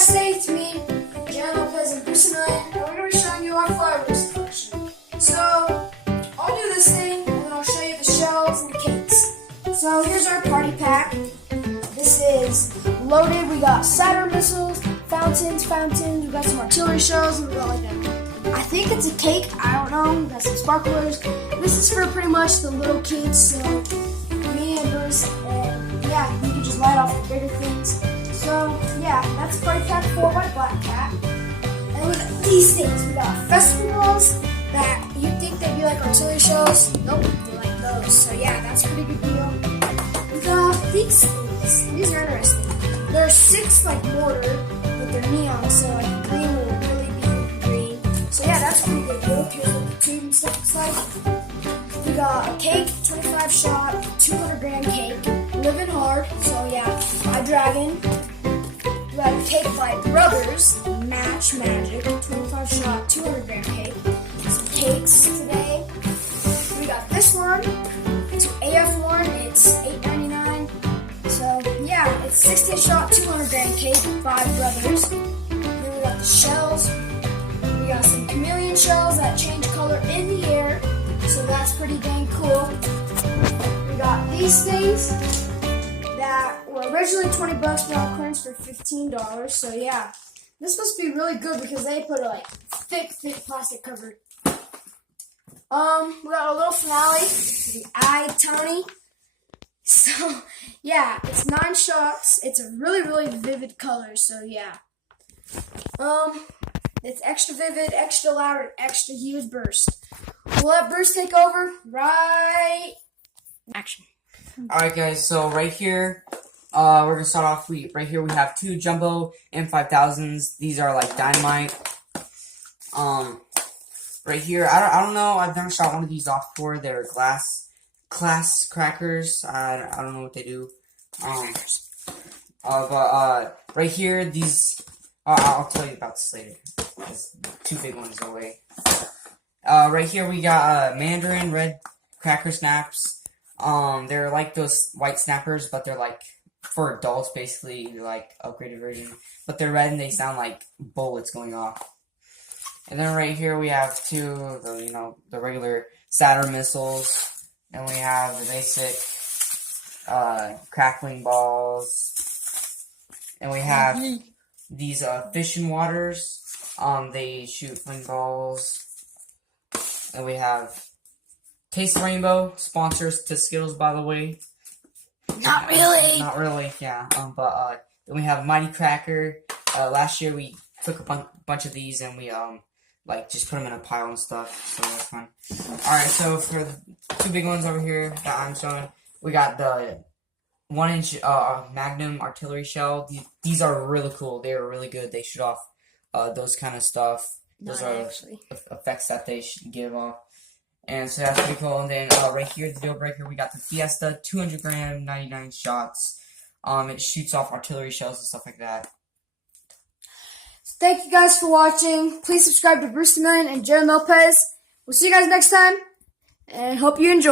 guys, today it's me, Jan Lopez and Bruce and we're going to be showing you our fireworks collection. So, I'll do this thing, and then I'll show you the shells and the cakes. So, here's our party pack. This is loaded. We got Saturn missiles, fountains, we got some artillery shells, and we got like I think it's a cake, I don't know, we got some sparklers. This is for pretty much the little kids, so me and Bruce, and yeah, you can just light off the bigger things. So, yeah, that's Party Pack 4 by Black Cat. And we got these things. We got festivals that you'd think they'd be like artillery shells. Nope, they're like those. So, yeah, that's a pretty good deal. We got these things. These are interesting. They're 6 like mortar, but they're neon, so like green will really be green. So, yeah, that's a pretty good deal. Here's what the tube and stuff looks like. We got a cake, 25 shot, 200-gram cake. Living hard, so yeah, my dragon. We got a cake by Brothers, Match Magic, 25 shot, 200-gram cake. Some cakes today. We got this one, it's AF1, it's $8.99. So yeah, it's 16 shot, 200-gram cake by Brothers. Then we got the shells. We got some chameleon shells that change color in the air, so that's pretty dang cool. We got these things that were originally 20 bucks, but on clearance for $15. So yeah, this must be really good because they put a like thick plastic cover. We got a little finale, the Eye Tony. So yeah, it's 9 shots. It's a really vivid color. So yeah, it's extra vivid, extra loud, and extra huge burst. We'll let Bruce take over. Right, action. Alright guys, so right here, we're going to start off, right here we have 2 Jumbo M5000s. These are like dynamite. Right here, I don't know, I've never shot one of these off before. They're glass crackers. I don't know what they do. But right here, these, I'll tell you about this later. There's 2 big ones away. Right here we got Mandarin red cracker snaps. They're like those white snappers, but they're like for adults, basically, like upgraded version. But they're red and they sound like bullets going off. And then right here we have 2 of the, the regular Saturn missiles. And we have the basic, crackling balls. And we have these, fishing waters. They shoot fling balls. And we have Taste Rainbow, sponsors to Skittles, by the way. Not really. Not really, yeah. But then we have Mighty Cracker. Last year we took a bunch of these and we like just put them in a pile and stuff. So that's fun. All right, so for the 2 big ones over here that I'm showing, we got the 1-inch Magnum artillery shell. These are really cool. They are really good. They shoot off those kind of stuff. Those are effects that they give off. And so that's pretty cool. And then right here, the deal breaker, we got the Fiesta 200-gram, 99 shots. It shoots off artillery shells and stuff like that. Thank you guys for watching. Please subscribe to Bruce the Million and Jared Lopez. We'll see you guys next time, and hope you enjoy.